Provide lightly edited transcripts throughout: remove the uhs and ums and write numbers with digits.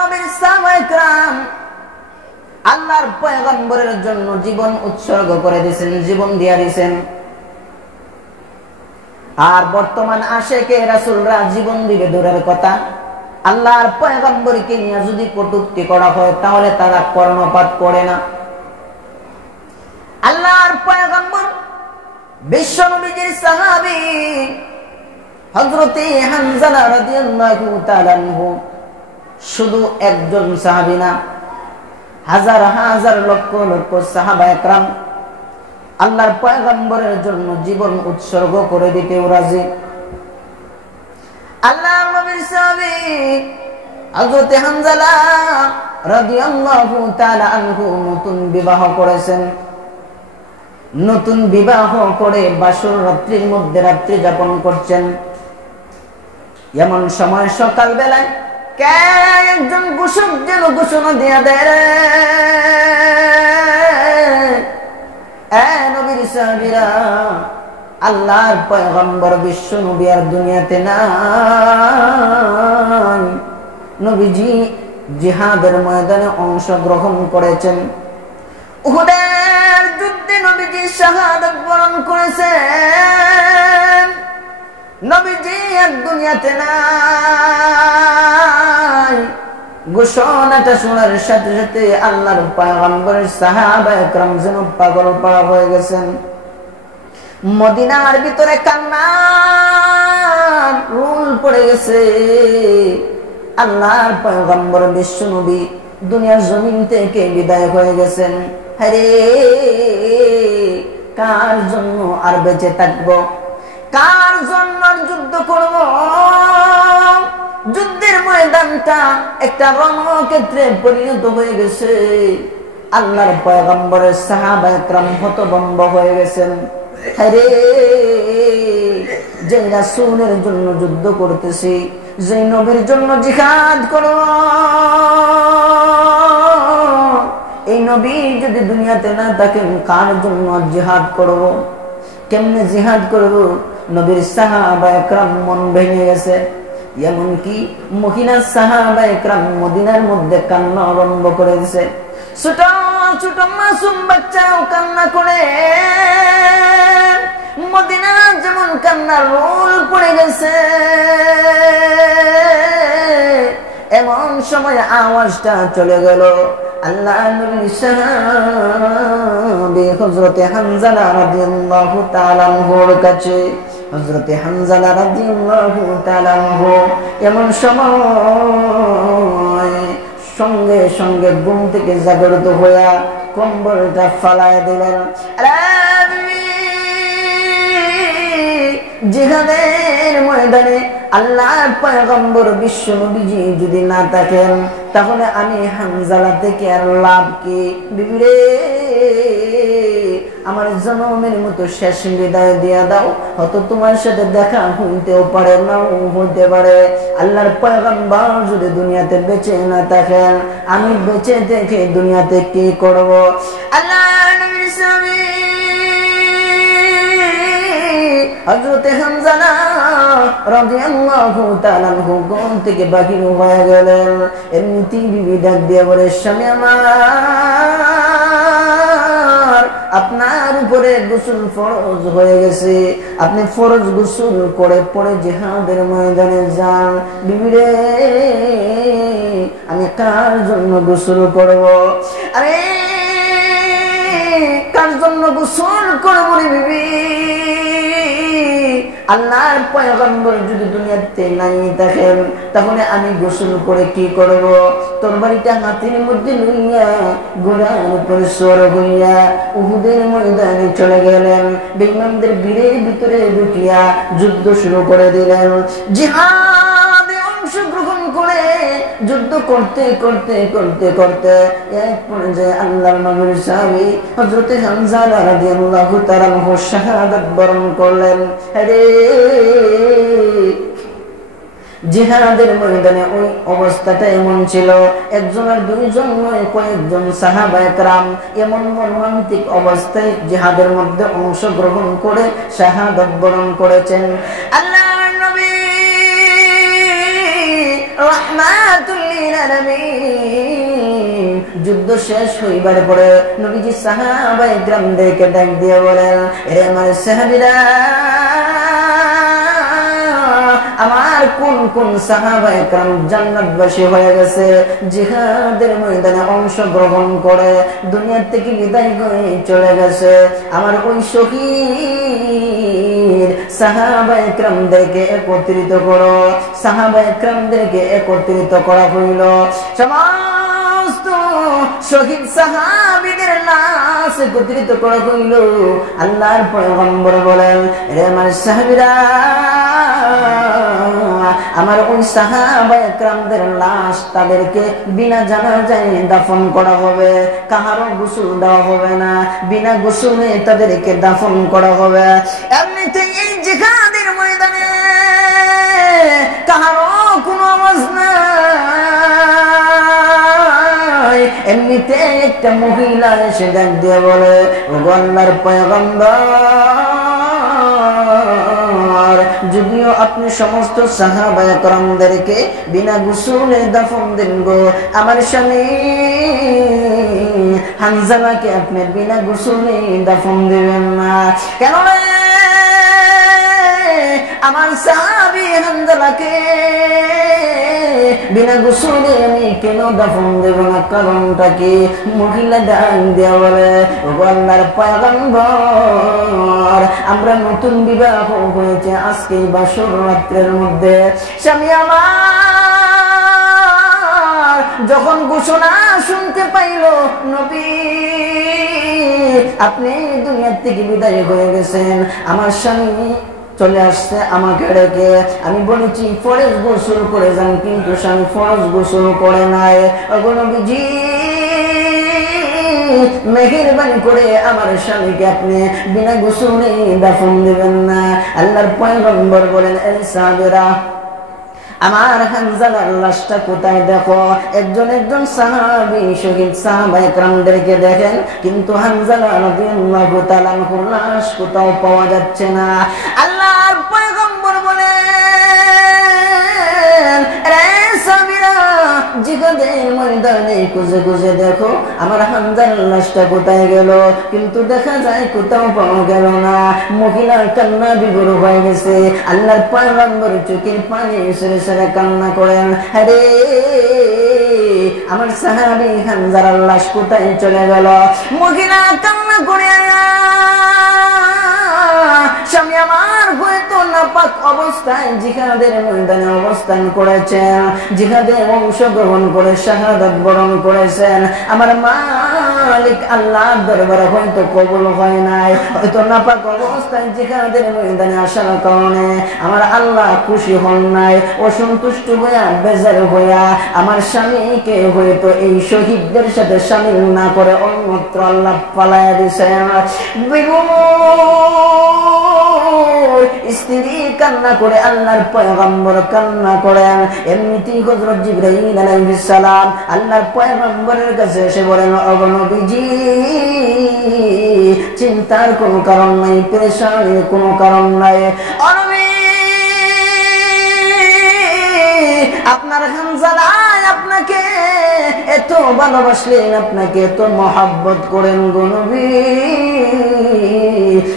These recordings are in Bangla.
নবীর সাহাবায়ে کرام আল্লাহর পয়গম্বরের জন্য জীবন উৎসর্গ করে দিয়েছেন, জীবন দিয়ে দিয়েছেন। আর বর্তমান আশেকে রাসূলরা জীবন দিবে দূরের কথা, আল্লাহর পয়গম্বরকে নিয়ে যদি কটূক্তি করা হয় তাহলে তারা কর্ণপাত করে না। আল্লাহর পয়গম্বর বিশ্ব নবীর সাহাবী হযরতে হানজালা রাদিয়াল্লাহু তাআলা আনহু শুধু একজন সাহাবী না, হাজার হাজার লক্ষ লক্ষ সাহাবায়ে کرام আল্লাহর পয়গম্বরের জন্য জীবন উৎসর্গ করে দিতেও রাজি। আল্লাহর নবীর সাহাবী হযরত হানজালা রাদিয়াল্লাহু তাআলা আনহু নতুন বিবাহ করেছেন। নতুন বিবাহ করে বাসর রাত্রির মধ্যে রাত্রি যাপন করছেন। এমন সময় সকাল বেলায় কে একজন ঘোষক যেন ঘোষণা দিয়ে দেয়, নবীর সাহাবীরা আল্লাহর পয়গম্বর বিশ্ব নবী আর দুনিয়াতে নাই। নবীজি জিহাদের ময়দানে অংশগ্রহণ করেছেন। উহুদের যুদ্ধে নবীজি শাহাদাত বরণ করেছেন। নবীজি আর দুনিয়াতে নাই। ঘোষণাটা শোনার সাথে সাথে আল্লাহর পয়গম্বরের সাহাবায়ে کرام যেন পাগল পাড়া হয়ে গেছেন। মদিনার ভিতরে কান্নার রোল পড়ে গেছে। আল্লাহর পয়গম্বর বিশ্ব নবী দুনিয়ার জমিন থেকে বিদায় হয়ে গেছেন। আরে কার জন্য আর বেঁচে থাকবো, কার জন্য যুদ্ধ করব? যুদ্ধের ময়দানটা একটা রণক্ষেত্রে পরিণত হয়ে গেছে। আল্লাহর পয়গম্বরের সাহাবায়ে کرام হতভম্ব হয়ে গেছেন। আরে যে রাসূলের জন্য যুদ্ধ করতেছি, যে নবীর জন্য জিহাদ করব, এই নবী যদি দুনিয়াতে না থাকেন কার জন্য জিহাদ করব? কেমনে জিহাদ করব? নবীর সাহাবায়ে کرام মন ভেঙে গেছে। এমনকি মহিলা সাহাবায়ে کرام মদিনার মধ্যে কান্না আরম্ভ করে দিয়েছে। ছোট ছোট মাসুম বাচ্চাও কান্না করে। মদিনা যেমন কান্নার রোল পড়ে গেছে। এমন সময় আওয়াজটা চলে গেল আল্লাহর নবীর সাহাবী হযরতে হানজালা রাদিয়াল্লাহু তাআলা আনহুর কাছে। হযরতে হানজালা রাদিয়াল্লাহু তাআলা আনহু এমন সময় সঙ্গে সঙ্গে ঘুম থেকে জাগরিত হইয়া কম্বলটা ফালায় দিলেন। জিহাদের ময়দানে আল্লাহর পয়গম্বর বিশ্ব নবীজি যদি না থাকেন তাহলে আমি হানজালা থেকে আর লাভ কি? বিবিরে আমার জনমের মতো শেষ বিদায় দিয়া দাও, হয়তো তোমার সাথে দেখা হইতেও পারে, নাও হইতে পারে। আল্লাহর পয়গম্বর যদি দুনিয়াতে বেঁচে না থাকেন আমি বেঁচে থেকে দুনিয়াতে কি করব? আল্লাহর নবীর সাহাবী হযরতে হানজালা রাদিয়াল্লাহু তাআলা আনহু ঘুম থেকে বাহির হয়ে গেলেন। এমনিতেই বিবি ডাক দিয়ে বলে, স্বামী আমার, আপনার উপরে গোসল ফরজ হয়ে গেছে, আপনি ফরজ গোসল করে পরে জিহাদের ময়দানে যান। বিবি রে, আমি কার জন্য গোসল করব? আরে কার জন্য গোসল করব রে বিবি? আল্লাহর পয়গম্বর যদি দুনিয়াতে নাই থাকেন তাহলে আমি গোসল করে কি করব? তরবারিটা হাতের মধ্যে লইয়া ঘোড়ার উপরে সওয়ার হইয়া উহুদের ময়দানে চলে গেলেন। বেঈমানদের ভিড়ের ভিতরে ঢুকিয়া যুদ্ধ শুরু করে দিলেন। জিহাদে অংশগ্রহণ করে যুদ্ধ করতে করতে করতে করতে এক পর্যায়ে আল্লাহর নবীর সাহাবী হযরতে হানজালা রাদিয়াল্লাহু তাআলা আনহু শাহাদাত বরণ করলেন। আরে জিহাদের ময়দানে ওই অবস্থাটা এমন ছিল, একজন আর দুইজন নয়, কয়েকজন সাহাবায়ে کرام এমন মর্মান্তিক অবস্থায় জিহাদের মধ্যে অংশগ্রহণ করে শাহাদাত বরণ করেছেন। আল্লাহর নবী রাহমাতুল লিল আলামিন। যুদ্ধ শেষ হইবার পরে নবীজি সাহাবায়ে কিরামদেরকে ডাক দিয়ে বলেন, এ আমার সাহাবীরা, আমার কোন কোন সাহাবায়ে কেরাম জান্নাতবাসী হয়ে গেছে, জিহাদের ময়দানে অংশগ্রহণ করে দুনিয়া থেকে বিদায় হয়ে চলে গেছে। আমার ওই শহীদ সাহাবায়ে কেরামদেরকে একত্রিত করো। সাহাবায়ে কেরামদেরকে একত্রিত করা হইল। সমস্ত শহীদ সাহাবীদের লাশ একত্রিত করা হইল। আল্লাহর পয়গম্বর বলেন, রে আমার সাহাবীরা, আমার ওই সাহাবায়ে কেরামদের লাশ তাদেরকে বিনা জানাজায় দাফন করা হবে। কাহারও গোসল দেওয়া হবে না, বিনা গোসলে তাদেরকে দাফন করা হবে। এমনিতে এই জিহাদের ময়দানে কাহারও কোনো আওয়াজ নাই। এমনিতে একটা মহিলা এসে ডাক দিয়ে বলে, ওগো আল্লাহর পয়গম্বর, যদিও আপনি সমস্ত সাহাবায়ে কেরামদেরকে বিনা গোসলে দাফন দেন গো, আমার স্বামী হানজালাকে আপনি বিনা গোসলে দাফন দিবেন না কেন? আমার সাহাবী হানজালাকে বিনা গোসলে আমি কেন দাফন দেব না? কারণটা কি? মহিলা ডাক দিয়া বলে, ওগো আল্লাহর পয়গম্বর, আমরা নতুন বিবাহ হয়েছে আজকে বাসর রাত্রের মধ্যে। স্বামী আমার যখন ঘোষণা শুনতে পাইল নবী আপনি দুনিয়া থেকে বিদায় হয়ে গেছেন, আমার স্বামী চলে আসছে আমাকে ডেকে। আমি বলেছি ফরজ গোসল করে যান, কিন্তু স্বামী ফরজ গোসল করে নাই। ওগো নবীজি, মেহেরবানি করে আমার স্বামীকে আপনি বিনা গোসলে দাফন দিবেন না। আল্লাহর পয়গম্বর বলেন, এই সাহাবীরা, আমার হানজালার লাশটা কোথায় দেখো। একজন একজন সাহাবী শহীদ সাহাবায়ে কেরামদেরকে দেখেন, কিন্তু হানজালা রাদিয়াল্লাহু তাআলা আনহুর লাশ কোথাও পাওয়া যাচ্ছে না। আল্লাহর পয়গম্বর বলেন, রে সাহাবীরা, জিহাদের ময়দানে খুঁজে খুঁজে দেখো আমার হানজালার লাশটা কোথায় গেল, কিন্তু দেখা যায় কোথাও পাওয়া গেল না। মহিলার কান্না বিভোর হয়ে গেছে। আল্লাহর পয়গম্বর চোখের পানি ছেড়ে ছেড়ে কান্না করেন, আরে আমার সাহাবী হানজালার লাশ কোথায় চলে গেল? মহিলা কান্না করে, স্বামী আমার হয়তো নাপাক অবস্থায় জিহাদের ময়দানে অবস্থান করেছেন, জিহাদে অংশগ্রহণ করে শাহাদাত বরণ করেছেন। আমার মালিক আল্লাহর দরবারে হয়তো কবুল হয় নাই, হয়তো নাপাক অবস্থায় জিহাদের ময়দানে আসার কারণে আমার আল্লাহ খুশি হন নাই। অসন্তুষ্ট হইয়া বেজার হইয়া আমার স্বামীকে হয়তো এই শহীদদের সাথে শামিল না করে অন্যত্র আল্লাহ পালায়া দিয়েছেন। স্ত্রী কান্না করে, আল্লাহর পয়গম্বর কান্না করেন। এমনিতেই হযরত জিবরাইল আলাইহিস সালাম আল্লাহর পয়গম্বরের কাছে এসে বলেন, ওগো নবীজি, চিন্তার কোনো কারণ নাই, পেরেশানির কোনো কারণ নাই। ও নবী, আপনার হানজালা আপনাকে এত ভালোবাসলেন, আপনাকে এত মহব্বত করেন গো নবী।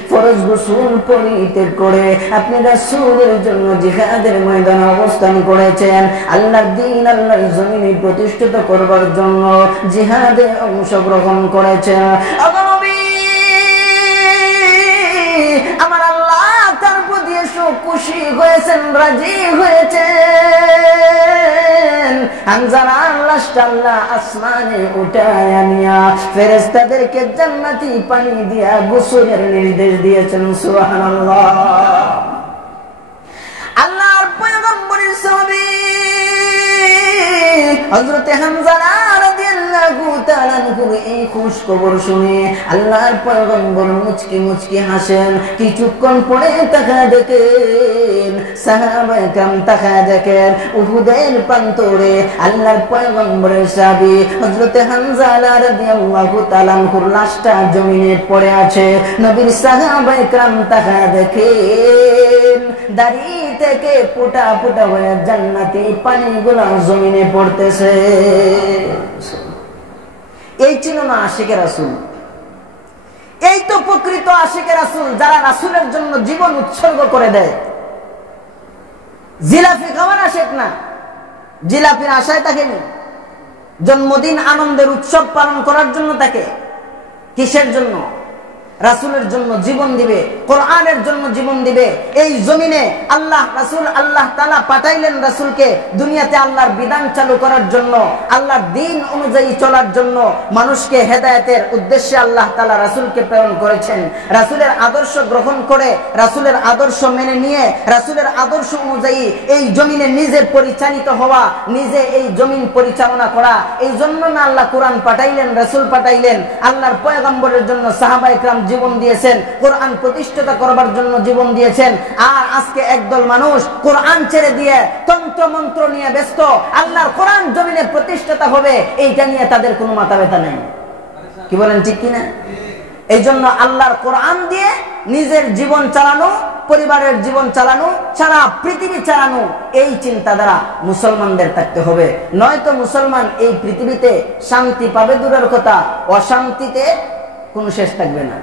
ফরজ গোসল পরিত্যাগ করে আপনি রাসূলের জন্য জিহাদের ময়দানে অবস্থান করেছেন। আল্লাহর দ্বীন আল্লাহর জমিনে প্রতিষ্ঠিত করবার জন্য জিহাদে অংশগ্রহণ করেছেন। ওগো নবী, আমার আল্লাহ তার প্রতি খুশি হয়েছেন, রাজি হয়েছেন। হানজালার লাশটা আল্লাহ আসমানে উঠায় নিয়া ফেরেশতাদেরকে জান্নাতি পানি দিয়া গোসলের নির্দেশ দিয়েছেন। সুবহানাল্লাহ। আল্লাহর পয়গম্বরের সাহাবী হযরত হানজালা রাদিয়াল্লাহু তাআলা এই খুশ খবর শুনে আল্লাহর পয়গম্বর মুচকি মুচকি হাসেন। কিছুক্ষণ পরে তাকায় দেখেন সাহাবায়ে কেরাম তাকায় দেখেন উহুদের প্রান্তরে আল্লাহর পয়গম্বরের সাহাবী হযরত হামজা রাদিয়াল্লাহু তাআলা আনহুর লাশটা জমিনে পড়ে আছে। নবীর সাহাবায়ে কেরাম তাকায় দেখেন দাড়ি থেকে ফোঁটা ফোঁটা হয়ে জান্নাতি পানিগুলো জমিনে পড়তেছে। এই ছিল না আশিকে রাসূল। এই তো প্রকৃত আশিকে রাসূল, যারা রাসূলের জন্য জীবন উৎসর্গ করে দেয়। জিলাপি খাওয়ার আশেক না, জিলাপির আশায় থাকেনি। জন্মদিন আনন্দের উৎসব পালন করার জন্য থাকে। কিসের জন্য? রাসূলের জন্য জীবন দিবে, কোরআনের জন্য জীবন দিবে। এই জমিনে আল্লাহ রাসূল আল্লাহ তাআলা পাঠাইলেন রাসূলকে দুনিয়াতে আল্লাহর বিধান চালু করার জন্য, আল্লাহর দ্বীন অনুযায়ী চলার জন্য, মানুষকে হেদায়েতের উদ্দেশ্যে আল্লাহ তাআলা রাসূলকে প্রেরণ করেছেন। রাসূলের আদর্শ গ্রহণ করে, রাসূলের আদর্শ মেনে নিয়ে, রাসূলের আদর্শ অনুযায়ী এই জমিনে নিজে পরিচালিত হওয়া, নিজে এই জমিন পরিচালনা করা। এই জন্য না আল্লাহ কোরআন পাঠাইলেন, রাসূল পাঠাইলেন। আল্লাহর পয়গম্বরের জন্য সাহাবায়ে কেরাম জীবন দিয়েছেন, কোরআন প্রতিষ্ঠাতা করবার জন্য জীবন দিয়েছেন। আর আজকে একদল মানুষ কোরআন ছেড়ে দিয়ে তন্ত্র মন্ত্র নিয়ে ব্যস্ত। আল্লাহর কোরআন জমিনে প্রতিষ্ঠাতা হবে এইটা নিয়ে তাদের কোনো মাথা ব্যথা নেই। কি বলেন, ঠিক কিনা? এই জন্য আল্লাহর কোরআন দিয়ে নিজের জীবন চালানো, পরিবারের জীবন চালানো, সারা পৃথিবী চালানো, এই চিন্তাধারা মুসলমানদের থাকতে হবে। নয়তো মুসলমান এই পৃথিবীতে শান্তি পাবে দূরের কথা, অশান্তিতে কোনো শেষ থাকবে না।